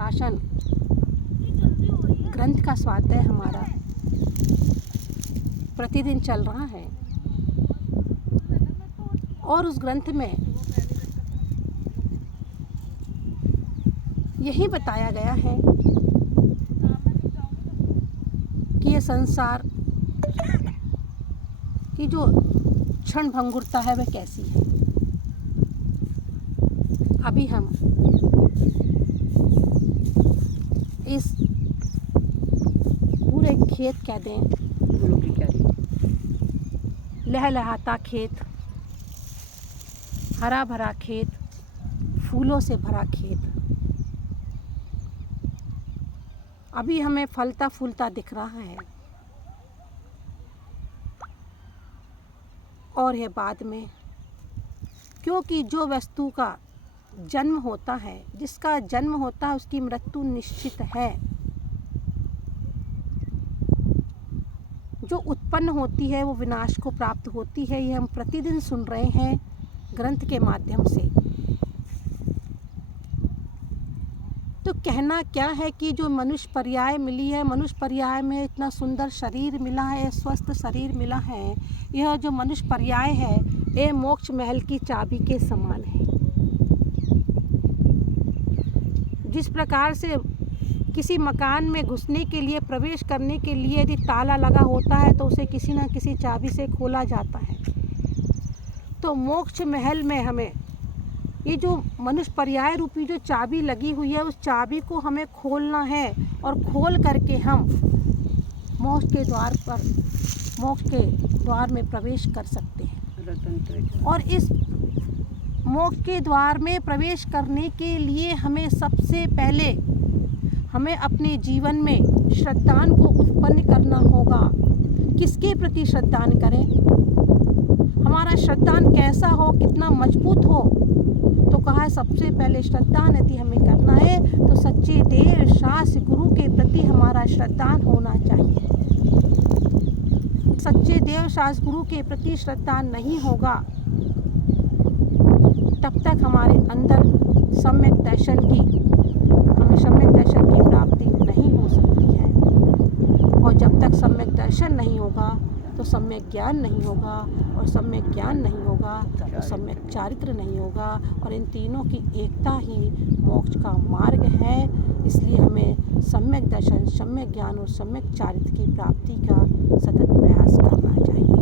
शासन ग्रंथ का स्वाध्याय हमारा प्रतिदिन चल रहा है और उस ग्रंथ में यही बताया गया है कि ये संसार की जो क्षण भंगुरता है वह कैसी है। अभी हम इस पूरे खेत कह दें, लहलहाता खेत, हरा भरा खेत, फूलों से भरा खेत अभी हमें फलता फूलता दिख रहा है और यह बाद में, क्योंकि जो वस्तु का जन्म होता है, जिसका जन्म होता है उसकी मृत्यु निश्चित है। जो उत्पन्न होती है वो विनाश को प्राप्त होती है। ये हम प्रतिदिन सुन रहे हैं ग्रंथ के माध्यम से। तो कहना क्या है कि जो मनुष्य पर्याय मिली है, मनुष्य पर्याय में इतना सुंदर शरीर मिला है, स्वस्थ शरीर मिला है, यह जो मनुष्य पर्याय है ये मोक्ष महल की चाबी के समान है। जिस प्रकार से किसी मकान में घुसने के लिए, प्रवेश करने के लिए यदि ताला लगा होता है तो उसे किसी न किसी चाबी से खोला जाता है, तो मोक्ष महल में हमें ये जो मनुष्य पर्याय रूपी जो चाबी लगी हुई है, उस चाबी को हमें खोलना है और खोल करके हम मोक्ष के द्वार में प्रवेश कर सकते हैं। और इस मोक्ष के द्वार में प्रवेश करने के लिए हमें सबसे पहले अपने जीवन में श्रद्धान को उत्पन्न करना होगा। किसके प्रति श्रद्धान करें? हमारा श्रद्धान कैसा हो, कितना मजबूत हो? तो कहा है सबसे पहले श्रद्धान यदि हमें करना है तो सच्चे देव शास्त्र गुरु के प्रति हमारा श्रद्धान होना चाहिए। सच्चे देव शास्त्र गुरु के प्रति श्रद्धान नहीं होगा तब तक हमारे अंदर सम्यक दर्शन की प्राप्ति नहीं हो सकती है। और जब तक सम्यक दर्शन नहीं होगा तो सम्यक ज्ञान नहीं होगा, और सम्यक ज्ञान नहीं होगा तो सम्यक चारित्र नहीं होगा, और इन तीनों की एकता ही मोक्ष का मार्ग है। इसलिए हमें सम्यक दर्शन, सम्यक ज्ञान और सम्यक चारित्र की प्राप्ति का सतत प्रयास करना चाहिए।